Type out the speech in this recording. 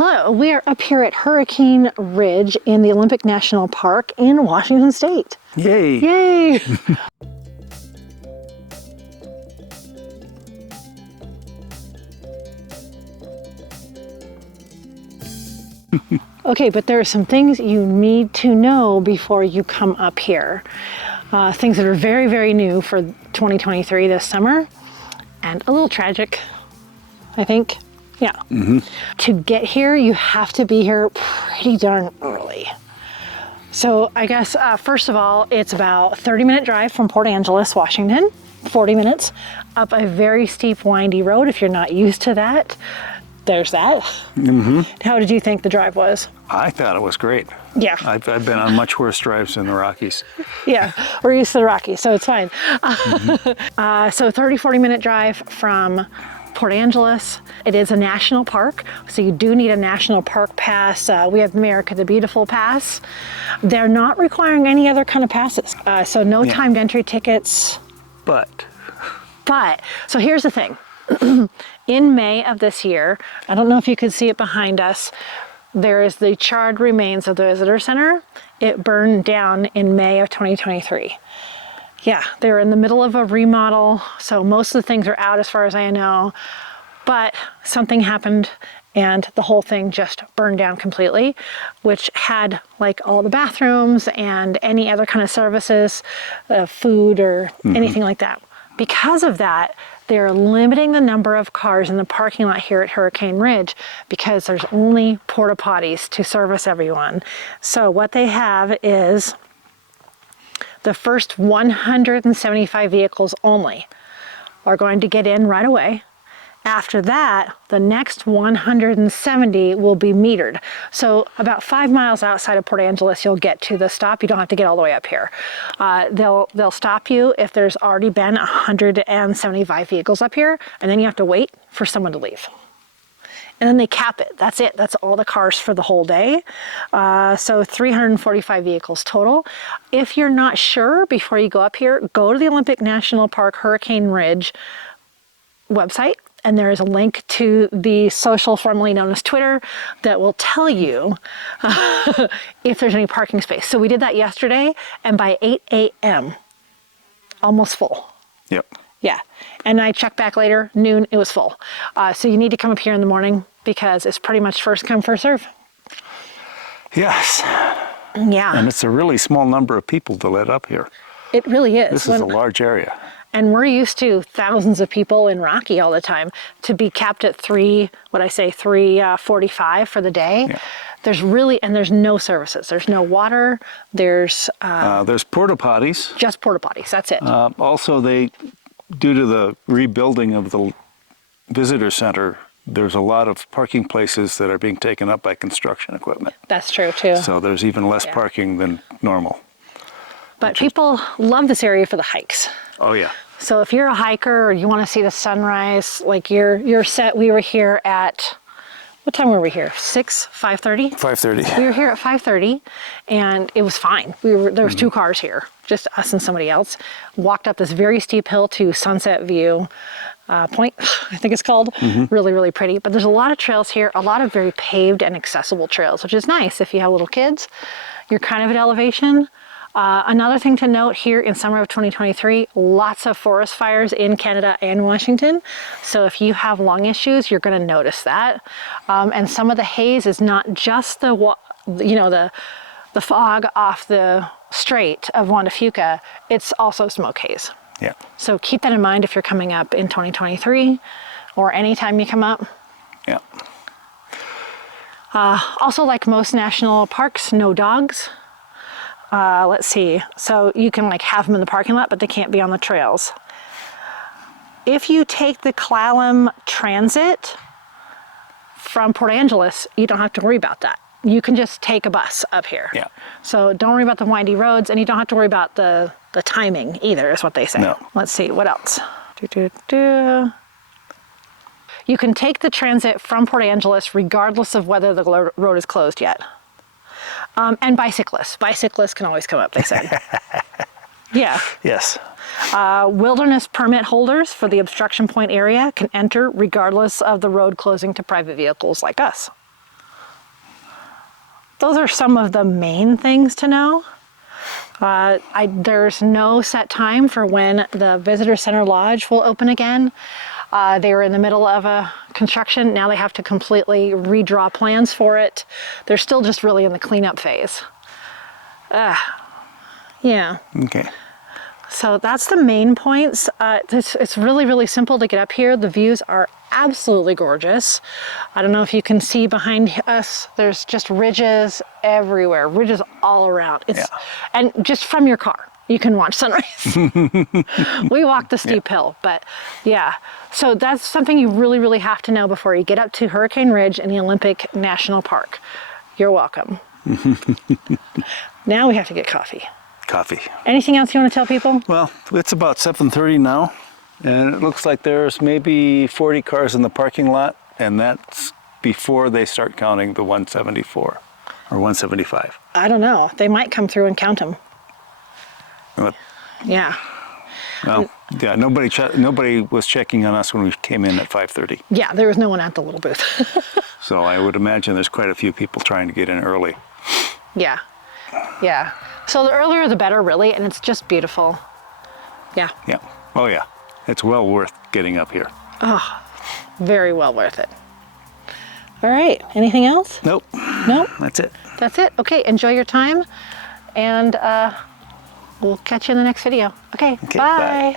Hello, we are up here at Hurricane Ridge in the Olympic National Park in Washington State. Yay! Yay! Okay, but there are some things you need to know before you come up here. Things that are very, very new for 2023 this summer, and a little tragic, I think. Yeah. To get here, you have to be here pretty darn early. So I guess, first of all, it's about a 30-minute drive from Port Angeles, Washington, 40 minutes, up a very steep, windy road. If you're not used to that, there's that. How did you think the drive was? I thought it was great. Yeah. I've been on much worse drives in the Rockies. Yeah, we're used to the Rockies, so it's fine. So 40-minute drive from Port Angeles. It is a national park, so you do need a national park pass. We have America the Beautiful pass. They're not requiring any other kind of passes, so no timed entry tickets. But, So here's the thing. In May of this year, I don't know if you can see it behind us, there is the charred remains of the visitor center. It burned down in May of 2023. Yeah, they're in the middle of a remodel, so most of the things are out as far as I know, but something happened and the whole thing just burned down completely, which had like all the bathrooms and any other kind of services, food or anything like that. Because of that, they're limiting the number of cars in the parking lot here at Hurricane Ridge because there's only porta potties to service everyone. So what they have is the first 175 vehicles only are going to get in right away. After that, the next 170 will be metered. So about 5 miles outside of Port Angeles, you'll get to the stop. You don't have to get all the way up here. They'll stop you if there's already been 175 vehicles up here, and then you have to wait for someone to leave. And then they cap it. That's it. That's all the cars for the whole day. So 345 vehicles total. If you're not sure before you go up here, go to the Olympic National Park Hurricane Ridge website. And there is a link to the social formerly known as Twitter that will tell you if there's any parking space. So we did that yesterday, and by 8 a.m., almost full. yep. Yeah, and I checked back later, noon, it was full. So you need to come up here in the morning because it's pretty much first come, first serve. Yes. Yeah. And it's a really small number of people to let up here. It really is. This is a large area. And we're used to thousands of people in Rocky all the time. To be capped at 3:45 for the day. Yeah. There's no services. There's no water. There's porta potties. just porta potties. That's it. Also, due to the rebuilding of the visitor center, there's a lot of parking places that are being taken up by construction equipment. That's true too. So there's even less parking than normal. But people love this area for the hikes. Oh yeah. So if you're a hiker or you want to see the sunrise, like you're set. We were here at, what time were we here? 5:30? 5:30. We were here at 5:30 and it was fine. There was 2 cars here, just us and somebody else. Walked up this very steep hill to Sunset View Point, I think it's called. Really, really pretty. But there's a lot of trails here, a lot of very paved and accessible trails, which is nice if you have little kids. You're kind of at elevation. Another thing to note here in summer of 2023, lots of forest fires in Canada and Washington. So if you have lung issues, you're going to notice that. And some of the haze is not just the fog off the strait of Juan de Fuca, it's also smoke haze. Yeah. So keep that in mind if you're coming up in 2023 or anytime you come up. Yeah. Also, like most national parks, no dogs. Let's see, so you can like have them in the parking lot, but they can't be on the trails. If you take the Clallam Transit from Port Angeles, you don't have to worry about that. You can just take a bus up here. Yeah. So don't worry about the windy roads, and you don't have to worry about the timing either, is what they say. No. Let's see, what else? You can take the transit from Port Angeles regardless of whether the road is closed yet. And bicyclists can always come up, they said. Yeah. Yes. Wilderness permit holders for the obstruction point area can enter regardless of the road closing to private vehicles like us. those are some of the main things to know. There's no set time for when the Visitor Center Lodge will open again. They were in the middle of a construction. Now they have to completely redraw plans for it. They're still just really in the cleanup phase. Yeah. Okay. So that's the main points. It's really, really simple to get up here. The views are absolutely gorgeous. I don't know if you can see behind us, there's just ridges everywhere, ridges all around. And just from your car, you can watch sunrise. We walked the steep hill, but yeah. So that's something you really, really have to know before you get up to Hurricane Ridge in the Olympic National Park. You're welcome. Now we have to get coffee. Coffee. Anything else you want to tell people? Well, it's about 7:30 now, and it looks like there's maybe 40 cars in the parking lot, and that's before they start counting the 174 or 175. I don't know. They might come through and count them. But, Yeah. well, yeah, nobody was checking on us when we came in at 5:30. Yeah, there was no one at the little booth. So I would imagine there's quite a few people trying to get in early. Yeah. Yeah. So the earlier the better, really, and it's just beautiful. Yeah. Yeah. Oh, yeah. It's well worth getting up here. Very well worth it. All right. Anything else? Nope. No? That's it. That's it. Okay. Enjoy your time, and we'll catch you in the next video. Okay. Okay, bye. bye.